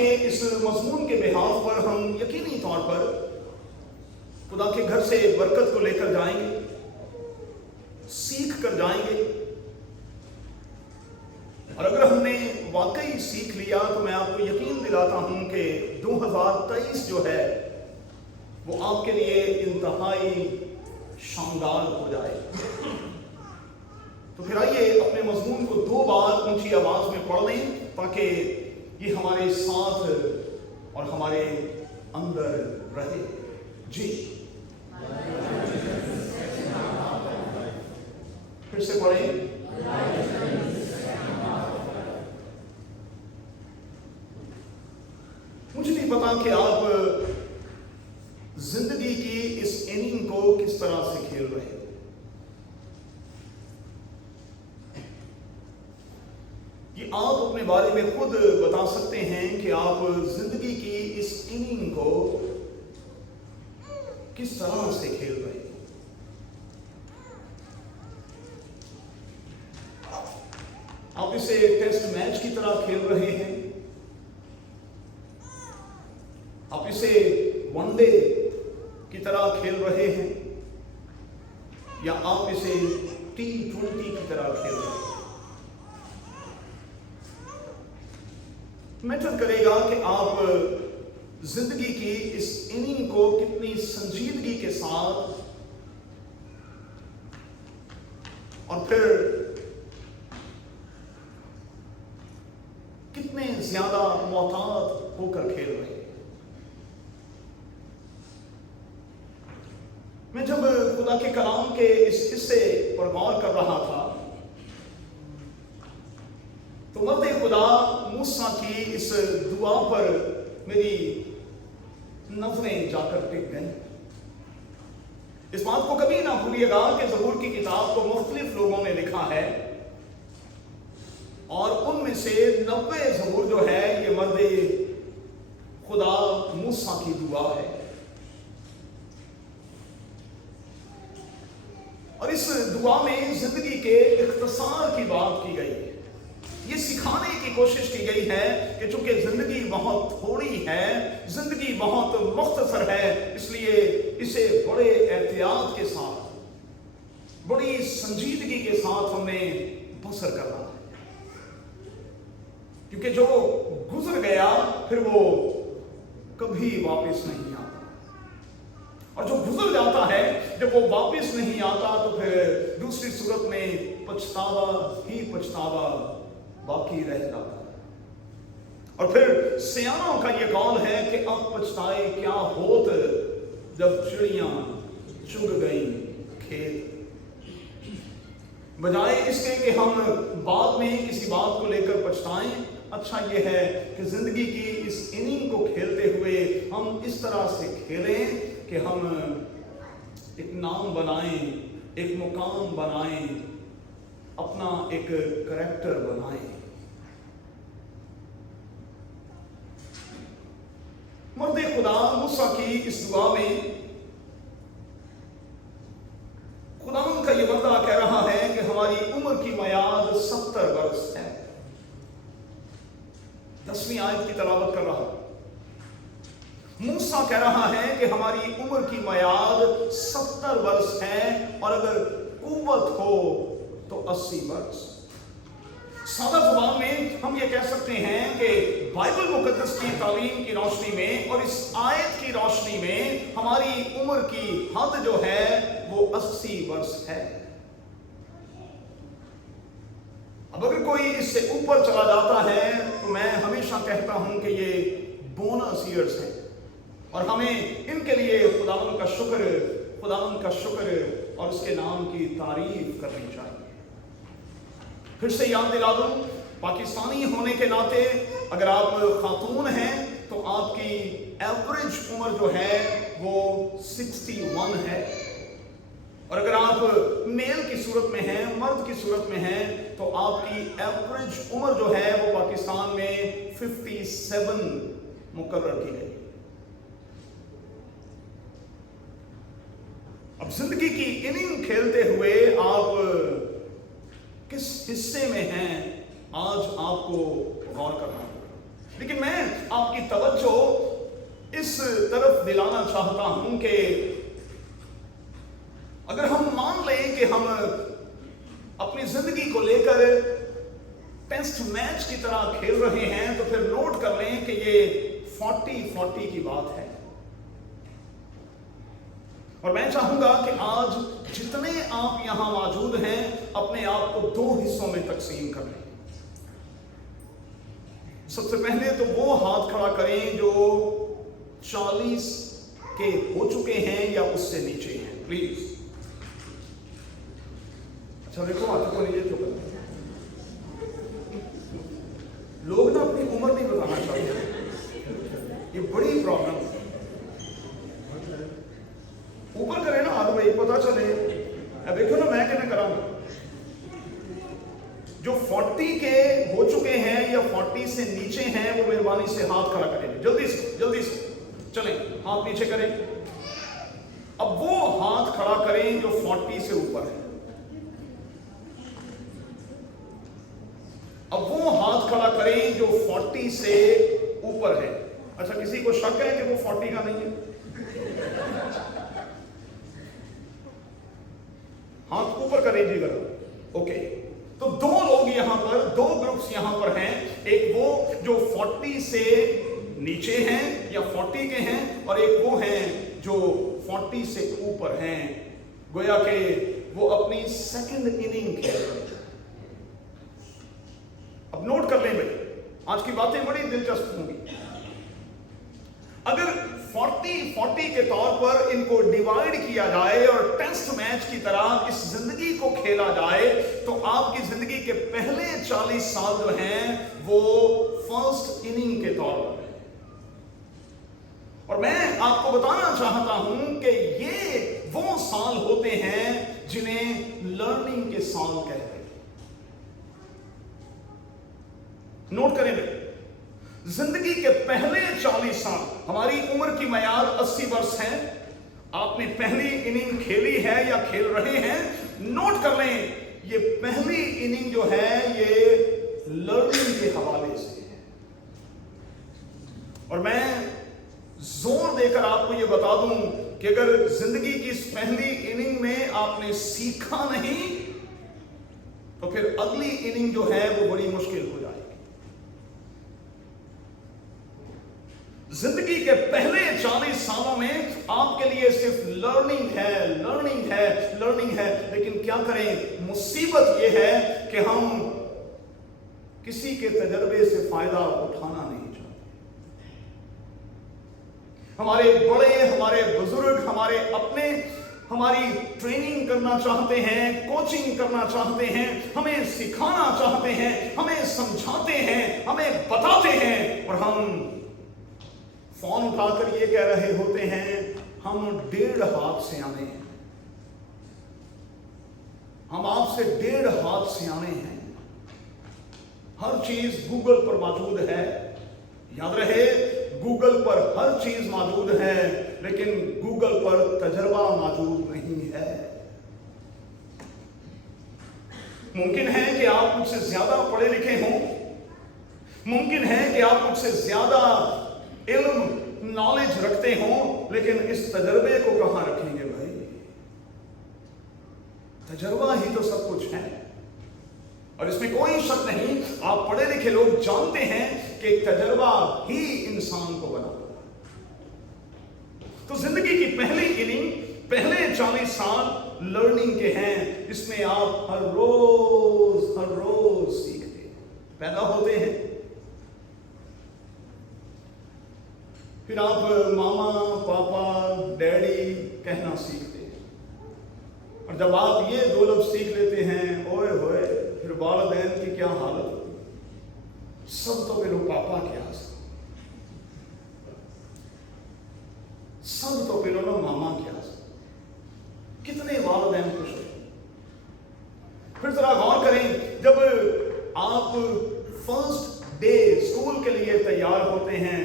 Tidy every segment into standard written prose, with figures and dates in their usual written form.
کے اس مضمون کے بحاف پر ہم یقینی طور پر خدا کے گھر سے برکت کو لے کر جائیں گے، سیکھ کر جائیں گے، اور اگر ہم نے واقعی سیکھ لیا تو میں آپ کو یقین دلاتا ہوں کہ 2023 جو ہے وہ آپ کے لیے انتہائی شاندار ہو جائے۔ تو پھر آئیے اپنے مضمون کو 2 بار اونچی آواز میں پڑھ لیں تاکہ یہ ہمارے ساتھ اور ہمارے اندر رہے۔ جی پھر سے پڑھیں۔ مجھے نہیں پتا کہ آپ زندگی کی اس اننگ کو کس طرح سے کھیل رہے ہیں۔ یہ آپ اپنے بارے میں خود بتا سکتے ہیں کہ آپ زندگی کی اس اننگ کو کس طرح سے کھیل رہے ہیں۔ آپ اسے ٹیسٹ میچ کی طرح کھیل رہے ہیں، آپ اسے ون ڈے کی طرح کھیل رہے ہیں، یا آپ اسے T20 کی طرح کھیل رہے ہیں۔ میٹر کرے گا کہ آپ زندگی کی اس اننگ کو کتنی سنجیدگی کے ساتھ اور پھر کتنے زیادہ محتاط ہو کر کھیل رہے ہیں۔ میں جب خدا کے کلام کے اس حصے پر غور کر رہا تھا تو مرد خدا موسیٰ کی اس دعا پر میری نظریں جا کر ٹک گئیں۔ اس بات کو کبھی نہ بھولیے گا کہ زبور کی کتاب کو مختلف لوگوں نے لکھا ہے، اور ان میں سے 90 زبور جو ہے یہ مرد خدا موسیٰ کی دعا ہے، اور اس دعا میں زندگی کے اختصار کی بات کی گئی ہے۔ یہ سکھانے کی کوشش کی گئی ہے کہ چونکہ زندگی بہت تھوڑی ہے، زندگی بہت مختصر ہے، اس لیے اسے بڑے احتیاط کے ساتھ، بڑی سنجیدگی کے ساتھ ہم نے بسر کرنا ہے، کیونکہ جو گزر گیا پھر وہ کبھی واپس نہیں آتا، اور جو گزر جاتا ہے جب وہ واپس نہیں آتا تو پھر دوسری صورت میں پچھتاوا ہی پچھتاوا باقی رہ جاتا ہے۔ اور پھر سیانوں کا یہ قول ہے کہ اب پچھتائے کیا ہوت جب چڑیاں چگ گئیں کھیت۔ بجائے اس کے کہ ہم بعد میں کسی بات کو لے کر پچھتائیں، اچھا یہ ہے کہ زندگی کی اس اننگ کو کھیلتے ہوئے ہم اس طرح سے کھیلیں کہ ہم ایک نام بنائیں، ایک مقام بنائیں، اپنا ایک کریکٹر بنائیں۔ مرد خدا موسیٰ کی اس دعا میں خدا ان کا یہ بندہ کہہ رہا ہے کہ ہماری عمر کی میعاد 70 برس ہے۔ 10ویں آیت کی تلاوت کر رہا موسیٰ کہہ رہا ہے کہ ہماری عمر کی میعاد 70 برس ہے، اور اگر قوت ہو تو 80 برس۔ سادہ زبان میں ہم یہ کہہ سکتے ہیں کہ بائبل مقدس کی تعلیم کی روشنی میں اور اس آیت کی روشنی میں ہماری عمر کی حد جو ہے وہ 80 برس ہے۔ اب اگر کوئی اس سے اوپر چلا جاتا ہے تو میں ہمیشہ کہتا ہوں کہ یہ بونس ایئرز ہیں، اور ہمیں ان کے لیے خداوند کا شکر اور اس کے نام کی تعریف کرنی چاہیے۔ پھر سے یاد دلا دوں، پاکستانی ہونے کے ناطے اگر آپ خاتون ہیں تو آپ کی ایوریج عمر جو ہے وہ 61 ہے، اور اگر آپ میل کی صورت میں ہیں، مرد کی صورت میں ہیں، تو آپ کی ایوریج عمر جو ہے وہ پاکستان میں 57 مقرر کی گئی۔ اب زندگی کی اننگ کھیلتے ہوئے آپ کس حصے میں ہیں، آج آپ کو غور کرنا ہوگا۔ لیکن میں आपकी तवज्जो इस तरफ दिलाना चाहता हूं कि अगर हम मान लें कि हम अपनी जिंदगी को लेकर टेस्ट मैच की तरह खेल रहे हैं, तो फिर नोट कर लें कि ये 40-40 की बात है। और मैं चाहूंगा कि आज जितने आप यहां मौजूद हैं, अपने आप को 2 हिस्सों में तकसीम कर लें। सबसे पहले तो वो हाथ खड़ा करें जो 40 के हो चुके हैं या उससे नीचे हैं, प्लीज। अच्छा देखो, हाथों को नीचे झुका। लोग ना अपनी उम्र नहीं बताना चाहते, ये बड़ी प्रॉब्लम है। ऊपर करे ना हाथ भाई, पता चले। अब देखो ना, मैं कहना कराऊंगा जो 40 के हो चुके हैं या 40 से नीचे हैं, वो मेहरबानी से हाथ खड़ा करेंगे। जल्दी से चलें, हाथ नीचे करें। अब वो हाथ खड़ा करें जो 40 से ऊपर है। अब वो हाथ खड़ा करें जो 40 से ऊपर है। अच्छा, किसी को शक है कि वो 40 का नहीं है? हाथ ऊपर करें जी जरा। ओके, तो 2 लोग यहां पर, 2 ग्रुप्स यहां पर हैं। एक वो जो 40 से नीचे हैं या 40 के हैं, और एक वो हैं जो 40 से ऊपर हैं। गोया के वो अपनी सेकंड इनिंग खेल रहे हैं। अब नोट कर लें भाई, आज की बातें बड़ी दिलचस्प होंगी। अगर 40-40 के तौर पर इनको डिवाइड किया जाए और टेस्ट मैच की तरह इस जिंदगी को खेला जाए, तो आपकी जिंदगी के पहले 40 साल जो हैं वो फर्स्ट इनिंग के तौर पर है। और मैं आपको बताना चाहता हूं कि ये वो साल होते हैं जिन्हें लर्निंग के साल कहते हैं। नोट करें भाई, जिंदगी के पहले 40 साल, हमारी उम्र की मयाद 80 वर्ष है। आपने पहली इनिंग खेली है या खेल रहे हैं, नोट कर लें, ये पहली इनिंग जो है ये लर्निंग के हवाले से है। और मैं जोर देकर आपको ये बता दूं कि अगर जिंदगी की इस पहली इनिंग में आपने सीखा नहीं, तो फिर अगली इनिंग जो है वो बड़ी मुश्किल हो जाएगी। जिंदगी के पहले 40 सालों में आपके लिए सिर्फ लर्निंग है। लेकिन क्या करें, मुसीबत यह है कि हम किसी के तजर्बे से फायदा उठाना नहीं चाहते। हमारे बड़े, हमारे बुजुर्ग, हमारे अपने हमारी ट्रेनिंग करना चाहते हैं, कोचिंग करना चाहते हैं, हमें सिखाना चाहते हैं, हमें समझाते हैं, हमें बताते हैं, और हम फोन उठाकर ये कह रहे होते हैं हम 1.5 हाथ सियाने हैं, हम आपसे 1.5 हाथ सियाने हैं। हर चीज गूगल पर मौजूद है। याद रहे, गूगल पर हर चीज मौजूद है, लेकिन गूगल पर तजर्बा मौजूद नहीं है। मुमकिन है कि आप मुझसे ज्यादा पढ़े लिखे हों, मुमकिन है कि आप मुझसे ज्यादा इल्म, नॉलेज रखते हों, लेकिन इस तजर्बे को कहां रखेंगे भाई? तजर्बा ही तो सब कुछ है। और इसमें कोई शक नहीं, आप पढ़े लिखे लोग जानते हैं कि तजर्बा ही इंसान को बनाता है। तो जिंदगी की पहली इनिंग, पहले 40 साल लर्निंग के हैं, जिसमें आप हर रोज सीखते हैं। पैदा होते हैं, फिर आप मामा, पापा, डैडी कहना सीखते हैं। और जब आप ये 2 लफ्ज़ सीख लेते हैं, ओए होए, फिर वालिदैन की क्या हालत होती है। सब तो पहले पापा क्या, सब तो पहले ना मामा क्या, कितने वालिदैन खुश होते। फिर जरा गौर करें, जब आप फर्स्ट डे स्कूल के लिए तैयार होते हैं,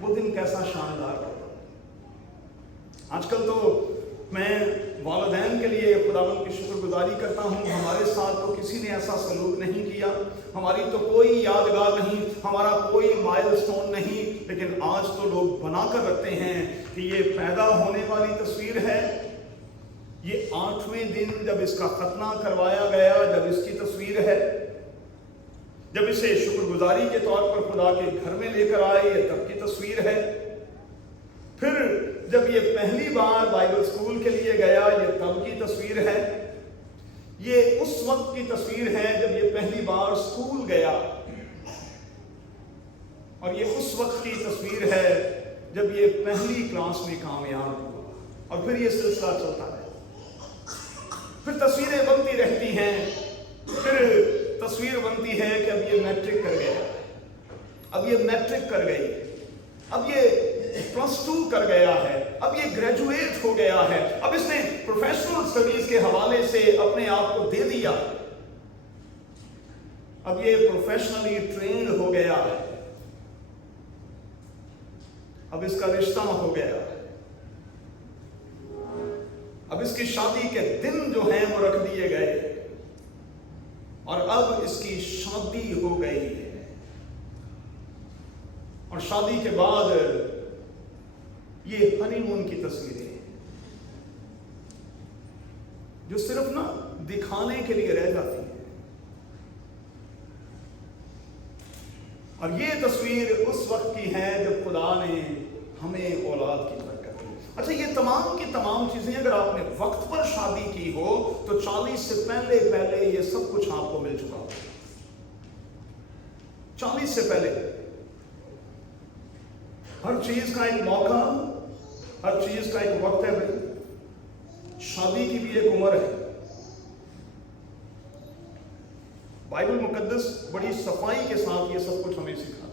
वो दिन कैसा शानदार होता। आजकल तो मैं वालिदैन के लिए खुदावंद की शुक्रगुजारी करता हूँ। हमारे साथ तो किसी ने ऐसा सलूक नहीं किया, हमारी तो कोई यादगार नहीं, हमारा कोई माइलस्टोन नहीं, लेकिन आज तो लोग बनाकर रखते हैं कि ये पैदा होने वाली तस्वीर है, ये 8वें दिन जब इसका खतना करवाया गया जब इसकी तस्वीर है, जब इसे शुक्रगुजारी के तौर पर खुदा के घर में लेकर आए ये तब की तस्वीर है, फिर जब ये पहली बार बाइबल स्कूल के लिए गया ये तब की तस्वीर है, ये उस वक्त की तस्वीर है जब ये पहली बार स्कूल गया, और ये उस वक्त की तस्वीर है जब ये पहली क्लास में कामयाब हुआ, और फिर ये सिलसिला चलता है। फिर तस्वीरें बनती रहती हैं, फिर तस्वीर बनती है कि अब ये मैट्रिक कर गया, अब ये मैट्रिक कर गई, अब ये +2 कर गया है, अब ये ग्रेजुएट हो गया है, अब इसने प्रोफेशनल स्टडीज के हवाले से अपने आप को दे दिया, अब ये प्रोफेशनली ट्रेंड हो गया है, अब इसका रिश्ता हो गया, अब इसकी शादी के दिन जो हैं वो रख दिए गए, और अब इसकी शादी हो गई है, और शादी के बाद ये हनीमून की तस्वीरें जो सिर्फ ना दिखाने के लिए रह जाती है, और ये तस्वीर उस वक्त की है जब खुदा ने हमें औलाद की बरकत दी। अच्छा, ये तमाम की तमाम चीजें अगर आपने वक्त पर शादी की हो तो 40 से पहले ये सब कुछ आपको मिल चुका हो। 40 से पहले हर चीज का एक मौका, हर चीज का एक वक्त है भाई। शादी की भी एक उम्र है। बाइबल मुकद्दस बड़ी सफाई के साथ ये सब कुछ हमें सिखाता है।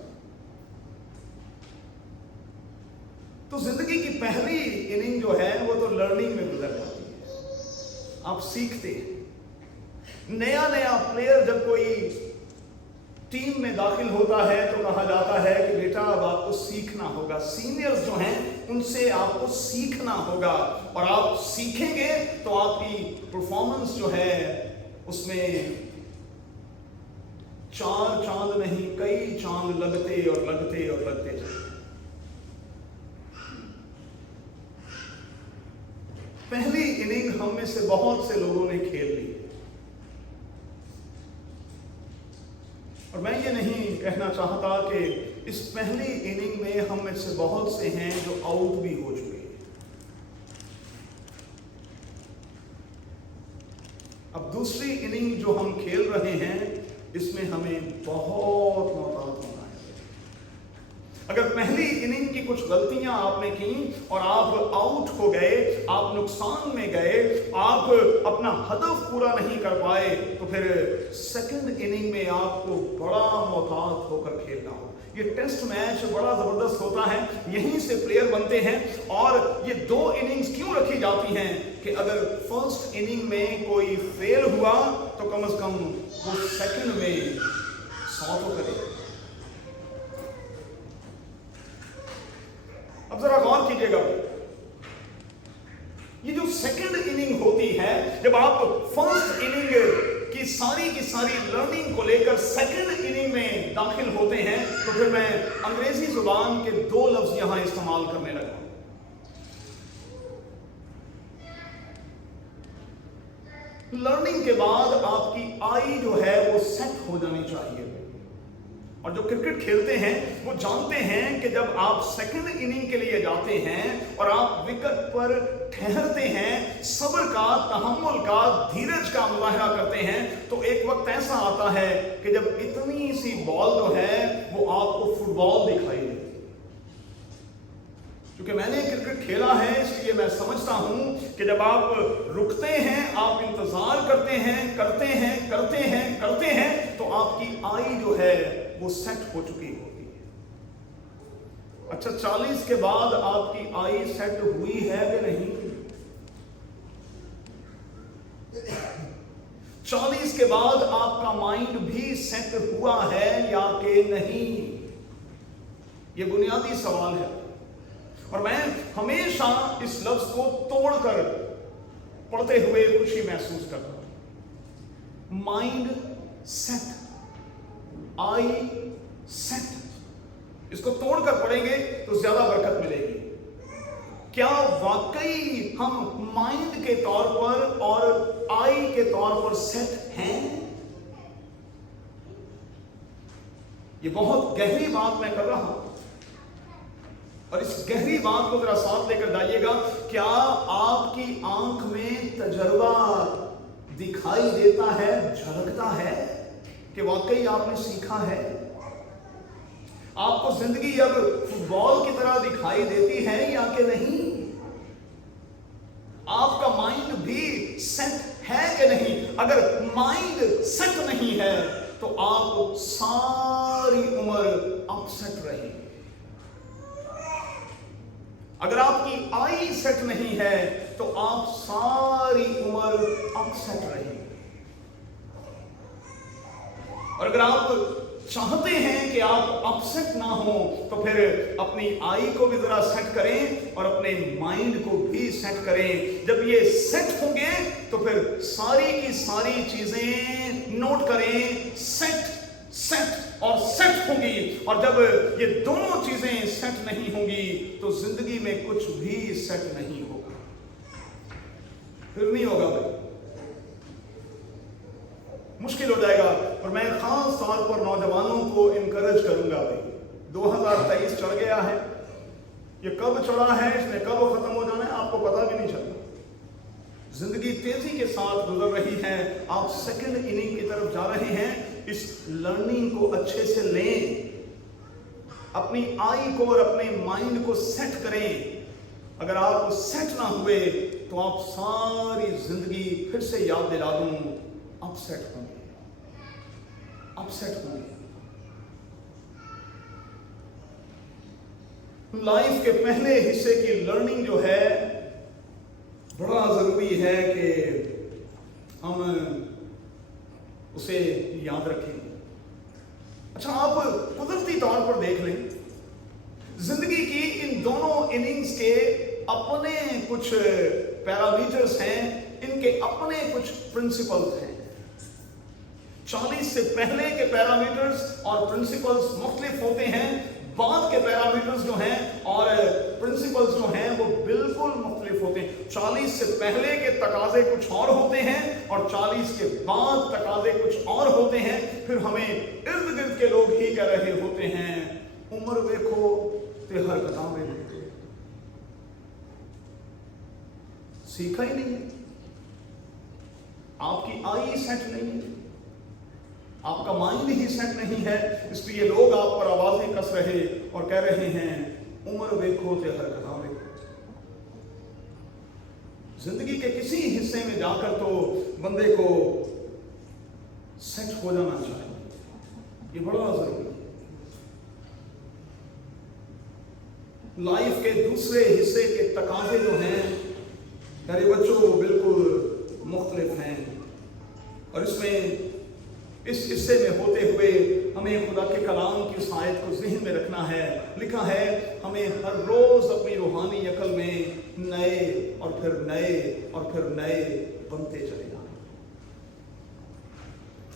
तो जिंदगी की पहली इनिंग जो है वो तो लर्निंग में गुजर जाती है, आप सीखते हैं। नया नया प्लेयर जब कोई टीम में दाखिल होता है तो कहा जाता है कि बेटा अब आपको सीखना होगा, सीनियर्स जो हैं उनसे आपको सीखना होगा, और आप सीखेंगे तो आपकी परफॉर्मेंस जो है उसमें 4 चांद नहीं कई चांद लगते और लगते और लगते जाते। पहली इनिंग हम में से बहुत से लोगों ने खेल ली, और मैं ये नहीं कहना चाहता कि इस पहली इनिंग में हम में से बहुत से हैं जो आउट भी हो चुके हैं। अब दूसरी इनिंग जो हम खेल रहे हैं इसमें हमें बहुत मोहतात होना है। अगर पहली इनिंग की कुछ गलतियां आपने की और आप आउट हो गए, आप नुकसान में गए, आप अपना हदफ पूरा नहीं कर पाए, तो फिर सेकंड इनिंग में आपको बड़ा मोहतात होकर खेलना हो। ये टेस्ट मैच बड़ा जबरदस्त होता है, यहीं से प्लेयर बनते हैं। और ये 2 इनिंग्स क्यों रखी जाती हैं कि अगर फर्स्ट इनिंग में कोई फेल हुआ तो कम से कम वो सेकंड में 100 तो करे। अब जरा गौर कीजिएगा, ये जो सेकंड इनिंग होती है, जब आप फर्स्ट इनिंग की सारी लर्निंग को लेकर सेकंड इनिंग में दाखिल होते हैं, तो फिर मैं अंग्रेजी जुबान के 2 लफ्ज यहां इस्तेमाल करने लगा। लर्निंग के बाद आपकी आई जो है वो सेट हो जानी चाहिए। और जो क्रिकेट खेलते हैं वो जानते हैं कि जब आप सेकंड इनिंग के लिए जाते हैं और आप विकेट पर ठहरते हैं, सब्र का, तहम्मुल का, धीरज का मुजाहरा करते हैं, तो एक वक्त ऐसा आता है कि जब इतनी सी बॉल जो है वो आपको फुटबॉल दिखाई देती है। क्योंकि मैंने क्रिकेट खेला है इसलिए मैं समझता हूं कि जब आप रुकते हैं, आप इंतजार करते हैं, तो आपकी आई जो है वो सेट हो चुकी होती है। अच्छा, 40 के बाद आपकी आई सेट हुई है कि नहीं? 40 के बाद आपका माइंड भी सेट हुआ है या कि नहीं? ये बुनियादी सवाल है, और मैं हमेशा इस लफ्ज को तोड़कर पढ़ते हुए खुशी महसूस करता हूं। माइंड सेट, आई सेट। اس کو توڑ کر پڑھیں گے تو زیادہ برکت ملے گی. کیا واقعی ہم مائنڈ کے طور پر اور آئی کے طور پر سیٹ ہیں؟ یہ بہت گہری بات میں کر رہا ہوں، اور اس گہری بات کو ذرا ساتھ لے کر جائیے گا. کیا آپ کی آنکھ میں تجربہ دکھائی دیتا ہے، جھلکتا ہے کہ واقعی آپ نے سیکھا ہے؟ آپ کو زندگی اب فٹ بال کی طرح دکھائی دیتی ہے یا کہ نہیں؟ آپ کا مائنڈ بھی سیٹ ہے کہ نہیں؟ اگر مائنڈ سیٹ نہیں ہے تو آپ ساری عمر اپ سیٹ رہیں گے. اگر آپ کی آئی سیٹ نہیں ہے تو آپ ساری عمر اپ سیٹ رہیں گے. اور اگر آپ چاہتے ہیں کہ آپ اپ سیٹ نہ ہوں تو پھر اپنی آئی کو بھی ذرا سیٹ کریں اور اپنے مائنڈ کو بھی سیٹ کریں. جب یہ سیٹ ہوں گے تو پھر ساری کی ساری چیزیں نوٹ کریں، سیٹ اور سیٹ ہوں گی. اور جب یہ دونوں چیزیں سیٹ نہیں ہوں گی تو زندگی میں کچھ بھی سیٹ نہیں ہوگا. پھر نہیں ہوگا بھائی، مشکل ہو جائے گا. اور میں خاص طور پر نوجوانوں کو انکریج کروں گا بھائی، 2023 چڑھ گیا ہے. یہ کب چڑھا ہے، اس نے کب ختم ہو جانا ہے آپ کو پتا بھی نہیں چلتا. زندگی تیزی کے ساتھ گزر رہی ہے، آپ سیکنڈ اننگ کی طرف جا رہے ہیں. اس لرننگ کو اچھے سے لیں، اپنی آئی کو اور اپنے مائنڈ کو سیٹ کریں. اگر آپ سیٹ نہ ہوئے تو آپ ساری زندگی، پھر سے یاد دلا دوں، اپ سیٹ ہوں گے. لائف کے پہلے حصے کی لرننگ جو ہے بڑا ضروری ہے کہ ہم اسے یاد رکھیں. اچھا، آپ قدرتی طور پر دیکھ لیں، زندگی کی ان دونوں اننگز کے اپنے کچھ پیرامیٹرز ہیں، ان کے اپنے کچھ پرنسپلز ہیں. 40 سے پہلے کے پیرامیٹرز اور پرنسپلز مختلف ہوتے ہیں. بعد کے پیرامیٹرز جو ہیں اور پرنسپلز جو ہیں وہ بالکل مختلف ہوتے ہیں. 40 سے پہلے کے تقاضے کچھ اور ہوتے ہیں اور 40 کے بعد تقاضے کچھ اور ہوتے ہیں. پھر ہمیں ارد گرد کے لوگ ہی کہہ رہے ہوتے ہیں، عمر دیکھو تے ہر قدم دیکھو. سیکھا ہی نہیں ہے، آپ کی آئی سیٹ نہیں ہے، آپ کا مائنڈ ہی سیٹ نہیں ہے. اس لیے لوگ آپ پر آوازیں کس رہے اور کہہ رہے ہیں، عمر دیکھو تے ہر قدم دیکھو. زندگی کے کسی حصے میں جا کر تو بندے کو سیٹ ہو جانا چاہیے. یہ بڑا ضروری ہے. لائف کے دوسرے حصے کے تقاضے جو ہیں پیارے بچوں وہ بالکل مختلف ہیں. اور اس حصے میں ہوتے ہوئے ہمیں خدا کے کلام کی اس آیت کو ذہن میں رکھنا ہے. لکھا ہے، ہمیں ہر روز اپنی روحانی عقل میں نئے اور پھر نئے اور پھر نئے بنتے چلے جانا.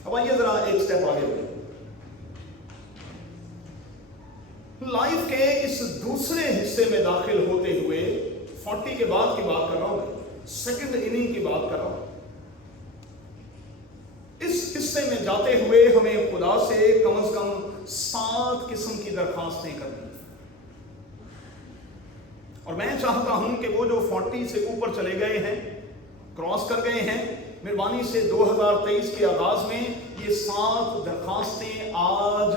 اب آئیے ذرا ایک سٹیپ آگے بڑھیں. لائف کے اس دوسرے حصے میں داخل ہوتے ہوئے 40 کے بعد کی بات کر رہا ہوں، سیکنڈ اننگ کی بات کر رہا ہوں. اس حصے میں جاتے ہوئے ہمیں خدا سے کم از کم 7 قسم کی درخواستیں کرنی. اور میں چاہتا ہوں کہ وہ جو 40 سے اوپر چلے گئے ہیں، کراس کر گئے ہیں، مہربانی سے 2023 کے آغاز میں یہ 7 درخواستیں آج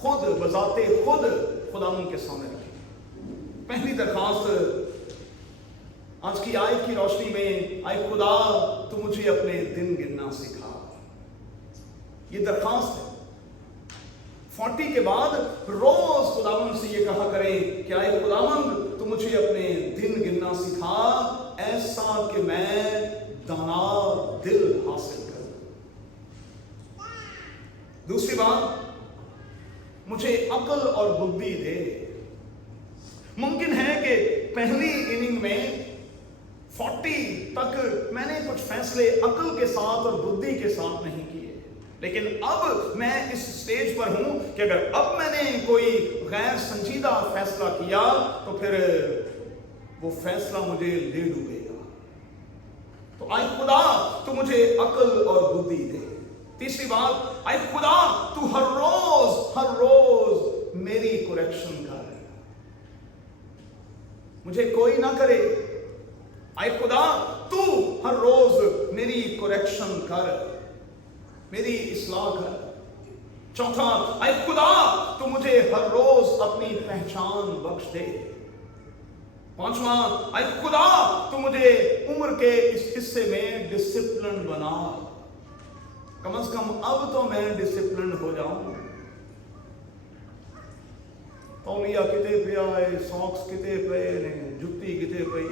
خود بذات خود خداوند کے سامنے رکھیں. پہلی درخواست آج کی آیت کی روشنی میں، اے خدا تو مجھے اپنے دن گننا سکھا. یہ درخواست ہے. 40 کے بعد روز خداوند سے یہ کہا کریں کہ اے خداوند تو مجھے اپنے دن گننا سکھا، ایسا کہ میں دانا دل حاصل کروں. دوسری بات، مجھے عقل اور بدھی دے. ممکن ہے کہ پہلی اننگ میں 40 تک میں نے کچھ فیصلے عقل کے ساتھ اور بدھی کے ساتھ نہیں کیے، لیکن اب میں اس سٹیج پر ہوں کہ اگر اب میں نے کوئی गैर संजीदा फैसला किया तो फिर वो फैसला मुझे ले डूबेगा। तो आए खुदा तू मुझे अक्ल और बुद्धि दे। तीसरी बात, आए खुदा तू हर रोज मेरी करेक्शन कर, मुझे कोई ना करे। आए खुदा तू हर रोज मेरी करेक्शन कर, मेरी इस्लाह कर। चौथा, आए खुदा तू मुझे हर रोज अपनी पहचान बख्श दे। पांचवा, आए खुदा तू मुझे उम्र के इस हिस्से में डिसिप्लिन बना, कम से कम अब तो मैं डिसिप्लिन हो जाऊं। तौलिया किते पिया है, सॉक्स किते पे ने, जुत्ती किते पई,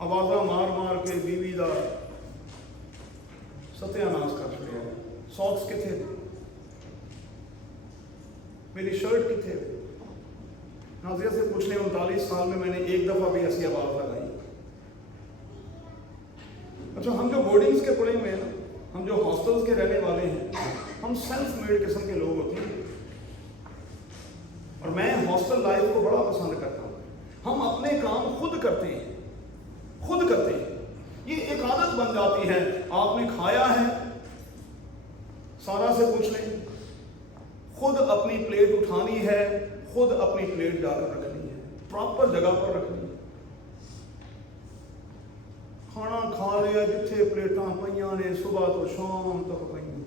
आवाजा मार मार के बीवी दा सत्यानाश कर छड़िया। सॉक्स किथे, मेरी शर्ट किथे। नाज़िया से पूछने 39 साल में मैंने एक दफा भी ऐसी आवाज लगाई। अच्छा, हम जो बोर्डिंग्स के पड़े हुए हैं ना, हम जो हॉस्टल्स के रहने वाले हैं, हम सेल्फ मेड किस्म के लोग होते हैं। और मैं हॉस्टल लाइफ को बड़ा पसंद करता हूँ। हम अपने काम खुद करते हैं, खुद करते हैं। ये एक आदत बन जाती है। आपने खाया है, सारा से पूछ लें, खुद अपनी प्लेट उठानी है, खुद अपनी प्लेट जाकर रखनी है, प्रॉपर जगह पर रखनी है। खाना खा लिया जिथे प्लेटां पईयां ने सुबह तो शाम तक पईयां।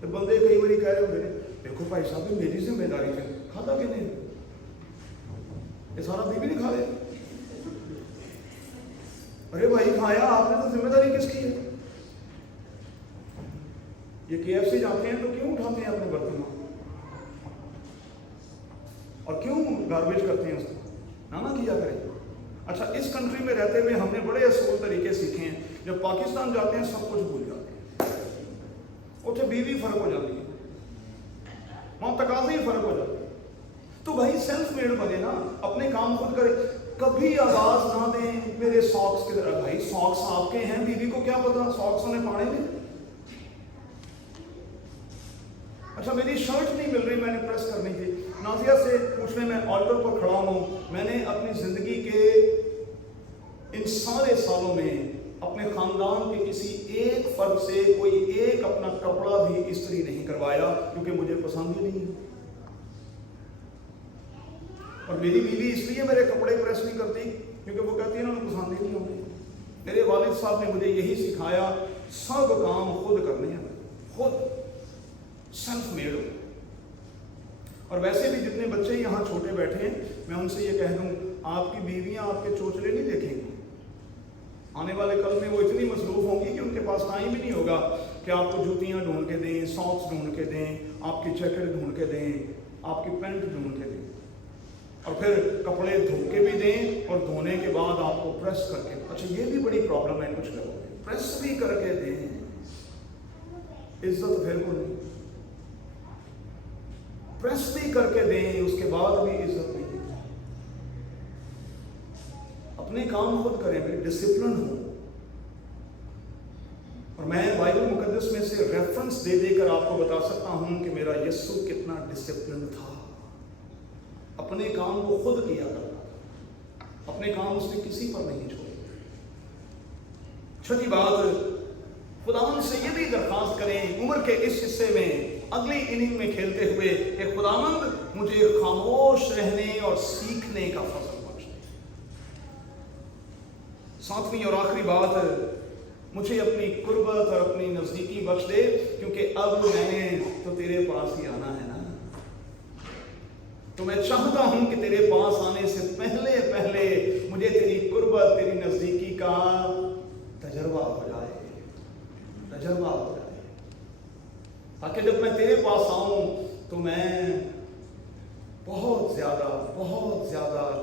तो बंदे कई बार कह रहे होंगे, देखो भाई साहब मेरी जिम्मेदारी है, खादा कि नहीं, ये सारा बीबी नहीं खा लिया। अरे भाई खाया आपने तो जिम्मेदारी किसकी है? ये KFC जाते हैं तो क्यों उठाते हैं अपने बर्तन में और क्यों गार्बेज करते हैं उसको? ना किया करें। अच्छा, इस कंट्री में रहते हुए हमने बड़े असूल तरीके सीखे हैं। जब पाकिस्तान जाते हैं सब कुछ भूल जाते हैं, उसे बीवी फर्क हो जाती है, वहां तकाजे ही फर्क हो जाते हैं। तो भाई सेल्फ मेड बने ना, अपने काम खुद करे, कभी आवाज ना दें मेरे सॉक्स की तरह। भाई सॉक्स आपके हैं, बीवी को क्या पता सॉक्स उन्हें पाने में। अच्छा, मेरी शर्ट नहीं मिल रही, मैंने प्रेस करनी थी। नाज़िया से पूछने में ऑल्टर पर खड़ा हूं। मैंने अपनी जिंदगी के इन सारे सालों में अपने खानदान के किसी एक फर्द से कोई एक अपना कपड़ा भी इस्त्री नहीं करवाया, क्योंकि मुझे पसंद ही नहीं है। और मेरी बीवी इसलिए मेरे कपड़े प्रेस नहीं करती क्योंकि वो कहती है ना, उन्हें पसंद ही नहीं होंगे। मेरे वालिद साहब ने मुझे यही सिखाया, सब काम खुद करने हैं, खुद सेल्फ मेड हो। और वैसे भी जितने बच्चे यहाँ छोटे बैठे हैं, मैं उनसे ये कह दूं, आपकी बीवियां आपके चोचले नहीं देखेंगी। आने वाले कल में वो इतनी मसरूफ होंगी कि उनके पास टाइम ही नहीं होगा कि आपको जूतियां ढूंढ के दें, सॉक्स ढूंढ के दें, आपकी जैकेट ढूंढ के दें, आपकी पैंट ढूंढ के दें, और फिर कपड़े धो के भी दें और धोने के बाद आपको प्रेस करके। अच्छा, ये भी बड़ी प्रॉब्लम है कुछ लोगों की, प्रेस भी करके दें, इज्जत फिर को नहीं। प्रेस भी करके दें, उसके बाद भी इज्जत नहीं। अपने काम खुद करें, भाई डिसिप्लिन हो। और मैं बाइबल मुकद्दस में से रेफरेंस दे देकर आपको बता सकता हूं कि मेरा यीशु कितना डिसिप्लिन था। अपने काम को खुद किया करता था, अपने काम उसने किसी पर नहीं छोड़े। छठी बात, खुदावंद से ये भी दरखास्त करें उम्र के इस हिस्से में, अगली इनिंग में खेलते हुए, कि खुदावंद मुझे खामोश रहने और सीखने का फजल बख्श दे। सातवीं और आखिरी बात, मुझे अपनी कुर्बत और अपनी नजदीकी बख्श दे, क्योंकि अब मैंने तो तेरे पास ही आना है ना। तो मैं चाहता हूं कि तेरे पास आने से पहले पहले मुझे तेरी कुर्बत, तेरी नजदीकी का तजर्बा हो जाए, तजर्बा हो जाए, ताकि जब मैं तेरे पास आऊं तो मैं बहुत ज्यादा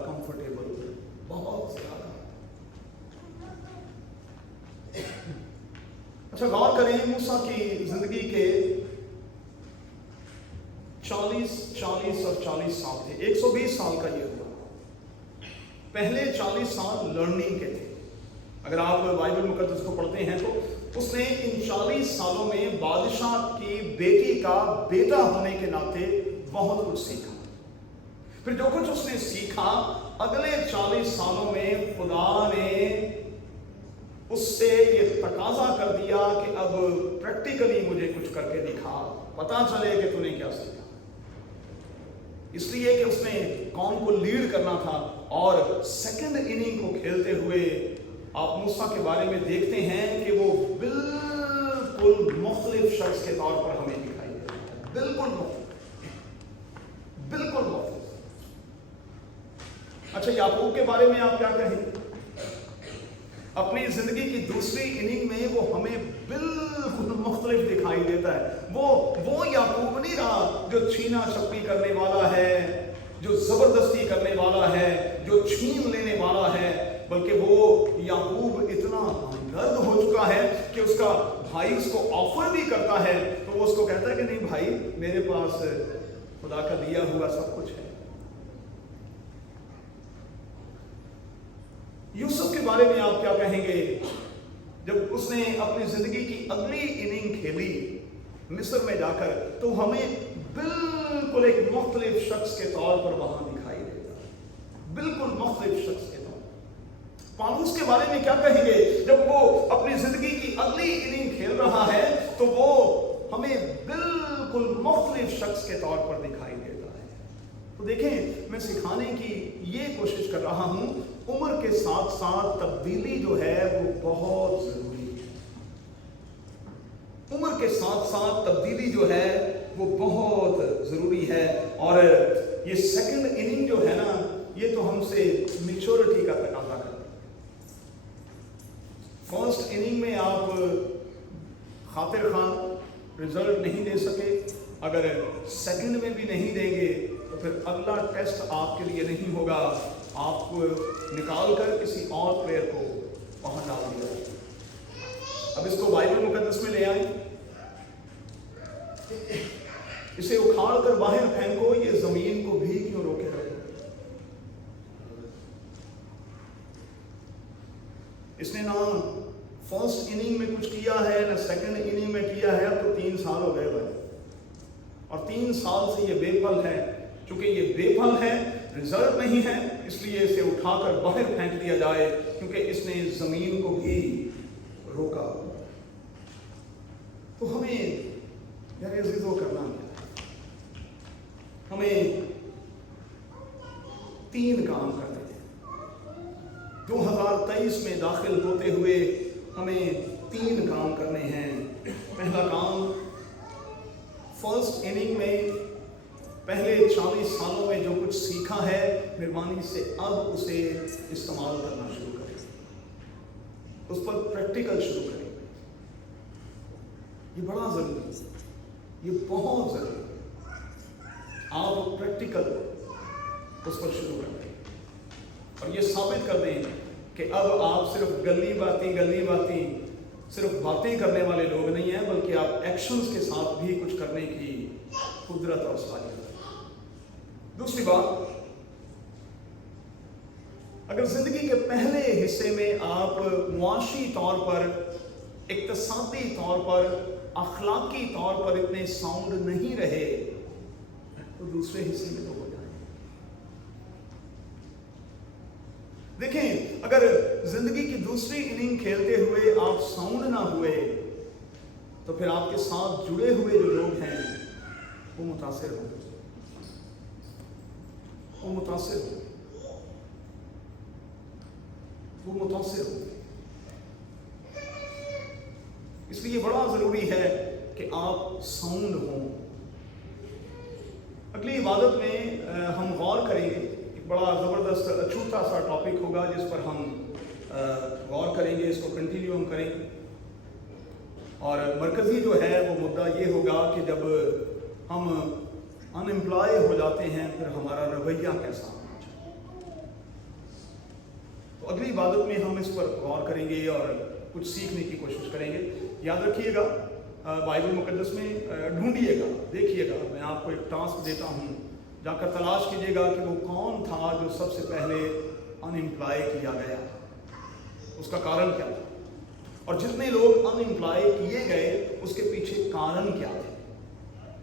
कंफर्टेबल, बहुत ज्यादा। अच्छा, गौर करें, मूसा की जिंदगी के 40 और 40 साल थे, 120 साल का ये हुआ। पहले 40 साल लर्निंग के थे। अगर आप बाइबल मुकद्दस को पढ़ते हैं तो उसने इन 40 सालों में बादशाह की बेटी का बेटा होने के नाते बहुत कुछ सीखा। फिर जो कुछ उसने सीखा, अगले 40 सालों में खुदा ने उससे ये तकाजा कर दिया कि अब प्रैक्टिकली मुझे कुछ करके दिखा, पता चले कि तूने क्या सीखा। इसलिए कि उसने कौम को लीड करना था। और सेकंड इनिंग को खेलते हुए आप मूसा के बारे में देखते हैं कि वो बिल्कुल मुख्तलिफ शख्स के तौर पर हमें दिखाई देता है। बिल्कुल मुख्तलिफ। अच्छा, याकूब के बारे में आप क्या कहेंगे? अपनी जिंदगी की दूसरी इनिंग में वो हमें बिल्कुल मुख्तलिफ दिखाई देता है। वो याकूब नहीं रहा जो छीना छपी करने वाला है, जो जबरदस्ती करने वाला है, जो छीन लेने वाला है, बल्कि वो याकूब इतना गर्द हो चुका है कि उसका भाई उसको ऑफर भी करता है तो वो उसको कहता है कि नहीं भाई, मेरे पास खुदा का दिया हुआ सब कुछ है। यूसुफ के बारे में आप क्या कहेंगे? जब उसने अपनी जिंदगी की अगली इनिंग खेली मिस्र में जाकर, तो हमें बिल्कुल एक मुख्तलिफ शख्स के तौर पर वहां दिखाई देता है। बिल्कुल मुख्तलिफ शख्स के तौर पर। पौलुस के बारे में क्या कहेंगे? जब वो अपनी जिंदगी की अगली इनिंग खेल रहा है तो वो हमें बिल्कुल मुख्तलिफ शख्स के तौर पर दिखाई देता है। तो देखें, मैं सिखाने की ये कोशिश कर रहा हूं, उम्र के साथ साथ तब्दीली जो है वो बहुत जरूरी है। उम्र के साथ साथ तब्दीली जो है वो बहुत जरूरी है। और ये सेकंड इनिंग जो है ना, ये तो हमसे मैच्योरिटी का तकाजा करती है। फर्स्ट इनिंग में आप खातिर खान रिजल्ट नहीं दे सके, अगर सेकंड में भी नहीं देंगे तो फिर अगला टेस्ट आपके लिए नहीं होगा। आपको निकाल कर किसी और प्लेयर को वहां डाल दिया। अब इसको बाइबल मुकद्दस में ले आए, इसे उखाड़ कर बाहर फेंको, ये जमीन को भी क्यों रोके रहे? इसने ना फर्स्ट इनिंग में कुछ किया है ना सेकंड इनिंग में किया है। अब तो 3 साल हो गए भाई, और 3 साल से ये बेफल है। चूंकि ये बेफल है, रिजल्ट नहीं है, इसलिए इसे उठाकर बाहर फेंक दिया जाए, क्योंकि इसने जमीन को भी रोका। तो हमें यार अजीजों करना क्या? हमें 3 काम करने हैं। 2023 में दाखिल होते हुए हमें 3 काम करने हैं। पहला काम, फर्स्ट इनिंग में पहले 40 सालों में जो कुछ सीखा है, मेहरबानी से अब उसे इस्तेमाल करना शुरू करें, उस पर प्रैक्टिकल शुरू करें। ये बड़ा जरूरी है, ये बहुत जरूरी है। आप प्रैक्टिकल उस पर शुरू कर दें और ये साबित कर दें कि अब आप सिर्फ गली बाती सिर्फ बातें करने वाले लोग नहीं हैं, बल्कि आप एक्शंस के साथ भी कुछ करने की कुदरत और सालियत। दूसरी बात, अगर जिंदगी के पहले हिस्से में आप मुआशी तौर पर, इक्तिसादी तौर पर, अखलाकी तौर पर इतने साउंड नहीं रहे, तो दूसरे हिस्से में तो हो जाए। देखें, अगर जिंदगी की दूसरी इनिंग खेलते हुए आप साउंड ना हुए, तो फिर आपके साथ जुड़े हुए जो लोग हैं वो मुतासिर होंगे, वो मुतासिर होंगे। इसलिए बड़ा जरूरी है कि आप साउंड हों। अगली इबादत में हम गौर करेंगे, एक बड़ा ज़बरदस्त अछूता सा टॉपिक होगा जिस पर हम गौर करेंगे, इसको कंटिन्यू हम करेंगे। और मरकज़ी जो है वो मुद्दा ये होगा कि जब हम अनएम्प्लॉय हो जाते हैं फिर हमारा रवैया कैसा होना चाहिए। तो अगली इबादत में हम इस पर गौर करेंगे और कुछ सीखने की कोशिश करेंगे। याद रखिएगा, बाइबल मुकद्दस में ढूंढिएगा, देखिएगा। मैं आपको एक टास्क देता हूँ, जाकर तलाश कीजिएगा कि वो कौन था जो सबसे पहले अनएम्प्लॉय किया गया, उसका कारण क्या था। और जितने लोग अनएम्प्लॉय किए गए उसके पीछे कारण क्या थे।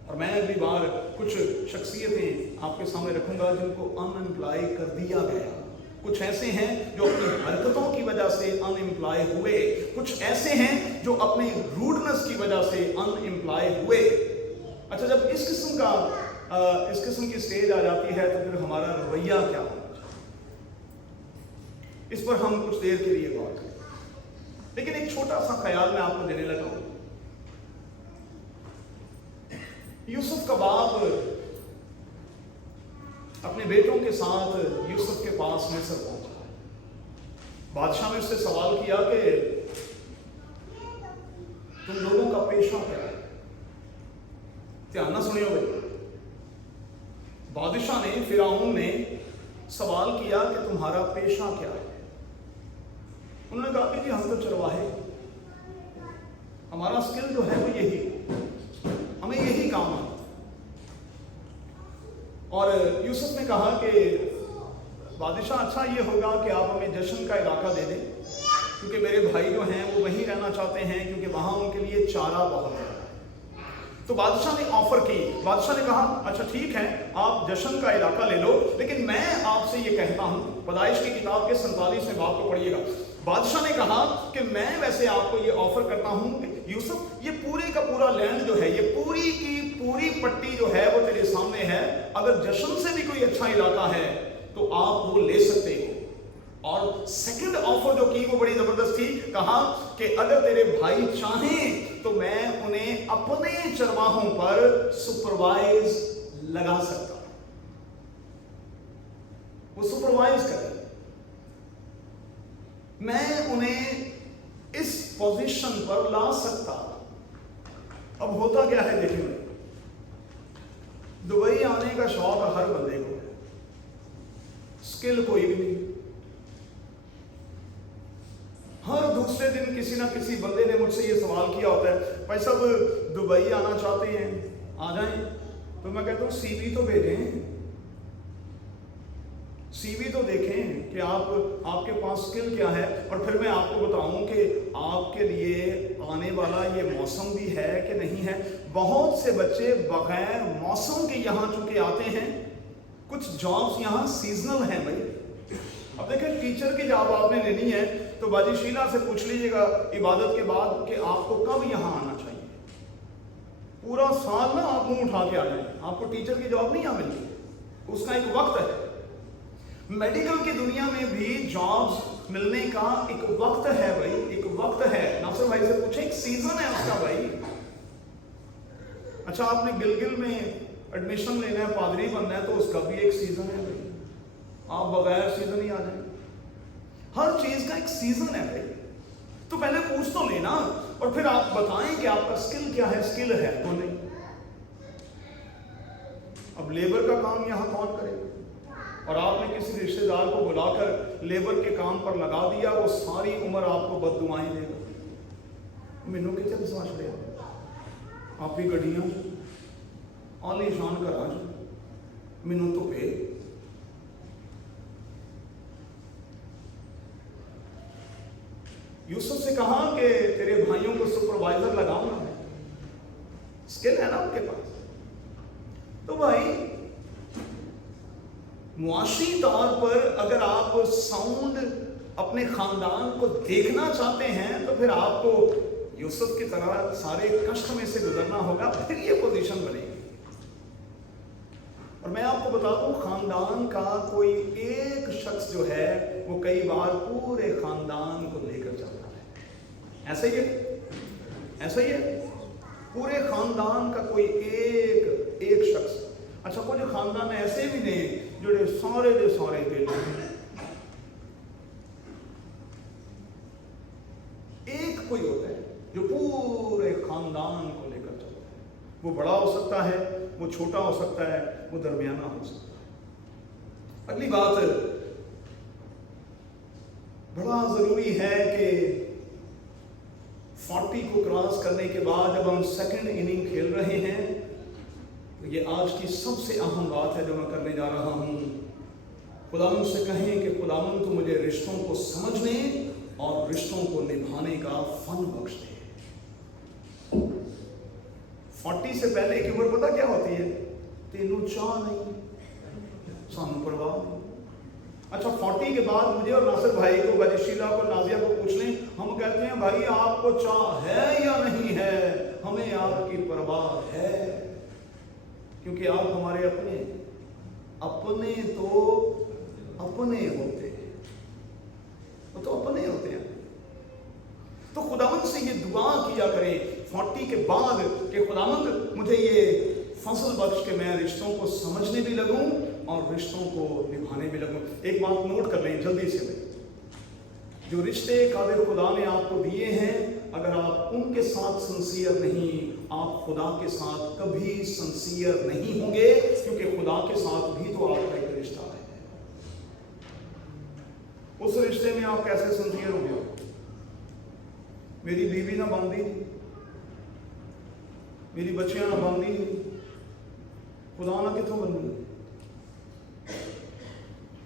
और मैं अगली बार कुछ शख्सियतें आपके सामने रखूंगा जिनको अनएम्प्लॉय कर दिया गया। कुछ ऐसे हैं जो अपनी हरकतों की वजह से अनएम्प्लॉय हुए, कुछ ऐसे हैं जो अपने रूडनेस की वजह से अनएम्प्लॉय हुए। अच्छा, जब इस किस्म की स्टेज आ जाती है तो फिर हमारा रवैया क्या होना चाहिए, इस पर हम कुछ देर के लिए बात करें। लेकिन एक छोटा सा ख्याल मैं आपको देने लगा हूं। यूसुफ का बाप अपने बेटों के साथ यूसुफ के पास मिस्र पहुंचा। बादशाह ने उससे सवाल किया कि तुम लोगों का पेशा क्या है। ध्यान ना सुनियो भाई, बादशाह ने, फिरौन ने सवाल किया कि तुम्हारा पेशा क्या है। उन्होंने कहा कि जी हम तो चरवाहे, हमारा स्किल जो है वो यही, हमें यही काम आता। और यूसुफ ने कहा कि बादशाह अच्छा ये होगा कि आप हमें जश्न का इलाका दे दें, क्योंकि मेरे भाई जो हैं वो वहीं रहना चाहते हैं, क्योंकि वहां उनके लिए चारा बहुत है। तो बादशाह ने ऑफर की, बादशाह ने कहा अच्छा ठीक है आप जश्न का इलाका ले लो, लेकिन मैं आपसे ये कहता हूं, पैदाइश की किताब के 47वें बाब को पढ़िएगा। बादशाह ने कहा कि मैं वैसे आपको ये ऑफर करता हूं कि यूसुफ ये पूरे का पूरा लैंड जो है, ये पूरी की पूरी पट्टी जो है वो तेरे सामने है, अगर जश्न से भी कोई अच्छा इलाका है तो आप वो ले सकते हो। और सेकंड ऑफर जो की वो बड़ी जबरदस्त थी, कहा कि अगर तेरे भाई चाहें तो मैं उन्हें अपने चरवाहों पर सुपरवाइज लगा सकता हूं, वो सुपरवाइज करें, मैं उन्हें इस पोजीशन पर ला सकता। अब होता क्या है देखिए, दुबई आने का शौक हर बंदे को है, स्किल कोई भी नहीं। हर दूसरे दिन किसी ना किसी बंदे ने मुझसे ये सवाल किया होता है, भाई साहब दुबई आना चाहते हैं, आ जाएं। तो मैं कहता हूँ सीवी तो भेजें, सीवी तो देखें कि आपके पास स्किल क्या है, और फिर मैं आपको बताऊं कि आपके लिए आने वाला ये मौसम भी है कि नहीं है। बहुत से बच्चे बगैर मौसम के यहाँ चूंकि आते हैं, कुछ जॉब्स यहाँ सीजनल हैं भाई। अब देखिए टीचर की जॉब आपने लेनी है तो बाजी शीला से पूछ लीजिएगा इबादत के बाद कि आपको कब यहाँ आना चाहिए। पूरा साल ना आप मुंह उठा के आ जाए, आपको टीचर की जॉब नहीं यहाँ मिलती, उसका एक वक्त है। मेडिकल की दुनिया में भी जॉब्स मिलने का एक वक्त है भाई, एक वक्त है। नासिर भाई से पूछे, एक सीजन है उसका भाई। अच्छा आपने गिलगिल में एडमिशन लेना है, पादरी बनना है, तो उसका भी एक सीजन है भाई। आप बगैर सीजन ही आ जाए, हर चीज का एक सीजन है भाई। तो पहले पूछ तो लेना और फिर आप बताएं कि आपका स्किल क्या है, स्किल है तो नहीं। अब लेबर का काम यहां कौन करेगा, और आपने किसी रिश्तेदार को बुलाकर लेबर के काम पर लगा दिया, वो सारी उम्र आपको बददुआएं देगा। मैनू कितने विश्वास पड़ेगा, आप भी गड्डियां आलीशान करा मैनू तो पे। यूसुफ से कहा कि तेरे भाइयों को सुपरवाइजर लगाऊंगा मैं, स्किल है ना उनके पास। तो भाई मुआशी तौर पर अगर आप साउंड अपने खानदान को देखना चाहते हैं तो फिर आपको यूसुफ की तरह सारे कष्ट में से गुजरना होगा, फिर ये पोजीशन बनेगी। और मैं आपको बता दूं, खानदान का कोई एक शख्स जो है वो कई बार पूरे खानदान को लेकर चलता है। ऐसा ही है, ऐसा ही है, पूरे खानदान का कोई एक शख्स। अच्छा कुछ खानदान ऐसे भी ने जोड़े सारे दे सारे बेटे, एक कोई होता है जो पूरे खानदान को लेकर चलता है। वो बड़ा हो सकता है, वो छोटा हो सकता है, वो दरमियाना हो सकता है। अगली बात, बड़ा जरूरी है कि 40 को क्रॉस करने के बाद जब हम सेकंड इनिंग खेल रहे हैं, तो ये आज की सबसे अहम बात है जो मैं करने जा रहा हूं। खुदावंद से कहें कि खुदावंद तो मुझे रिश्तों को समझने और रिश्तों को निभाने का फन बख्श दे। 40 से पहले की उम्र पता क्या होती है? तेनू चाह नहीं, सानू परवाह नहीं। अच्छा 40 के बाद मुझे और नासिर भाई को, वजीशीला को, नाजिया को पूछ लें, हम कहते हैं भाई आपको चाह है या नहीं है, हमें आपकी परवाह है, क्योंकि आप हमारे अपने तो अपने होते हैं, वो तो अपने होते हैं। तो खुदावंद से ये दुआ किया करें 40 के बाद कि खुदावंद मुझे ये फसल बख्श के मैं रिश्तों को समझने भी लगूं और रिश्तों को निभाने भी लगूं। एक बात नोट कर लें जल्दी से, जो रिश्ते कादिर खुदा ने आपको दिए हैं, अगर आप उनके साथ सिंसियर नहीं, आप खुदा के साथ कभी सिंसियर नहीं होंगे, क्योंकि खुदा के साथ भी तो आपका एक रिश्ता है। उस रिश्ते में आप कैसे सिंसियर होंगे? मेरी बीवी ना बांधी, मेरी बच्चियां ना बांधी, खुदा ना कितों बनी।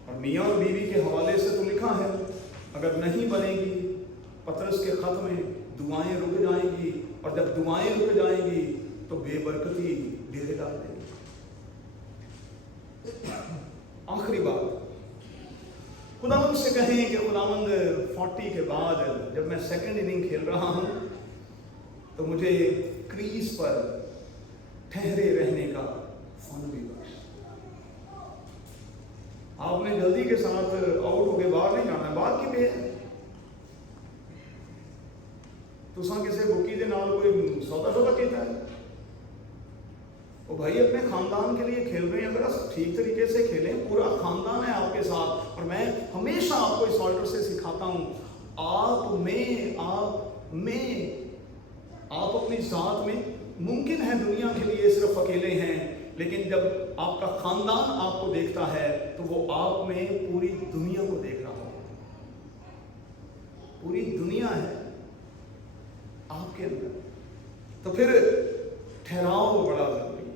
और मियाँ और बीवी के हवाले से तो लिखा है, अगर नहीं बनेगी, पतरस के खत में दुआएं रुक जाएंगी, और जब दुआएं रुक जाएंगी तो बेबरकती डेरे डाल देगी। आखिरी बात, खुदावंद से कहें कि खुदावंद 40 के बाद जब मैं सेकंड इनिंग खेल रहा हूं, तो मुझे क्रीज पर ठहरे रहने का फन भी बख्श। आपने जल्दी के साथ आउट होके बाहर नहीं जाना, बाहर की पे तुसा किसी बुकी के नाल कोई सौदा किया है? वो भाई अपने खानदान के लिए खेल रहे हैं, अगर ठीक तरीके से खेलें, पूरा खानदान है आपके साथ। और मैं हमेशा आपको इस ऑर्डर से सिखाता हूं, आप अपनी जात में मुमकिन है दुनिया के लिए सिर्फ अकेले हैं, लेकिन जब आपका खानदान आपको देखता है तो वो आप में पूरी दुनिया को देख रहा हो। पूरी दुनिया है आपके अंदर, तो फिर ठहराव बड़ा जरूरी है।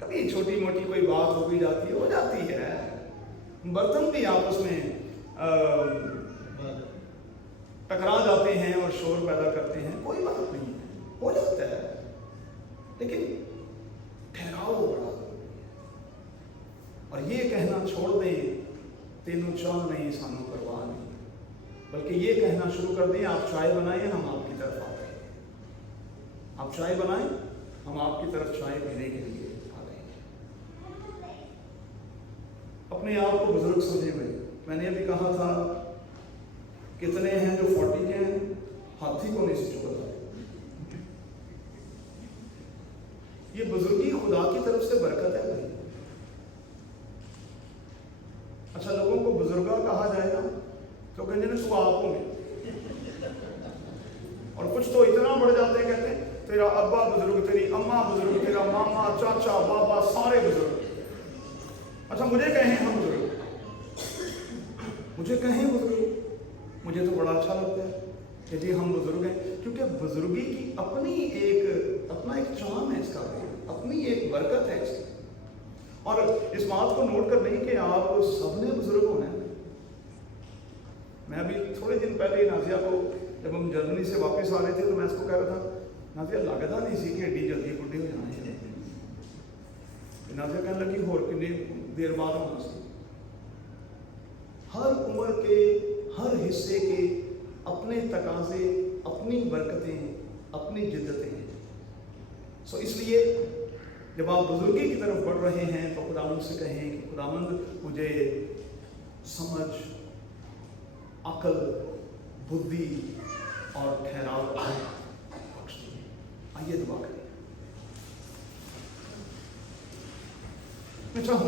कभी छोटी मोटी कोई बात हो भी जाती है, हो जाती है, बर्तन भी आपस में टकरा जाते हैं और शोर पैदा करते हैं, कोई बात नहीं है, हो जाता है, लेकिन ठहराव बड़ा जरूरी है। और ये कहना छोड़ दें तेनू चाह नहीं, सानू परवाह नहीं, बल्कि ये कहना शुरू कर दें, आप चाय बनाएं, हम आपकी तरफ आते हैं। आप चाय बनाएं, हम आपकी तरफ चाय पीने के लिए आ रहे हैं। अपने आप को बुजुर्ग समझे हुए, मैंने अभी कहा था कितने हैं जो 40 के हैं, हाथी को नहीं से चुका। ये बुजुर्गी खुदा की तरफ से बरकत है भाई। अच्छा, लोगों को बुजुर्गा कहा जाएगा तो कहते हैं तू आप में, और कुछ तो इतना बढ़ जाते हैं, कहते हैं तेरा अब्बा बुजुर्ग, तेरी अम्मा बुजुर्ग, तेरा मामा, चाचा, बाबा, सारे बुजुर्ग। अच्छा, मुझे कहें हम बुजुर्ग, मुझे कहें बुजुर्ग, मुझे तो बड़ा अच्छा लगता है कि जी हम बुजुर्ग हैं, क्योंकि बुजुर्गी की अपना एक चाम है, इसका अपनी एक बरकत है इसकी। और इस बात को नोट कर लें कि आप सबने बुजुर्ग होना है। मैं अभी थोड़े दिन पहले नाजिया को, जब हम जर्मनी से वापस आ रहे थे, तो मैं इसको कह रहा था, नाजिया लगता नहीं सी कि एडी जल्दी बुढ़े हो जाना है। नाजिया कहने लगी होर कितनी देर बाद होना सी। हर उम्र के हर हिस्से के अपने तकाजे, अपनी बरकतें, अपनी जिद्दतें हैं। सो इसलिए जब आप बुजुर्गी की तरफ बढ़ रहे हैं तो खुदावंद से कहें कि खुदावंद मुझे समझ, अकल, बुद्धि और ठहराव बख्श दीजिए। आइए दुआ करें। मैं चाहूँ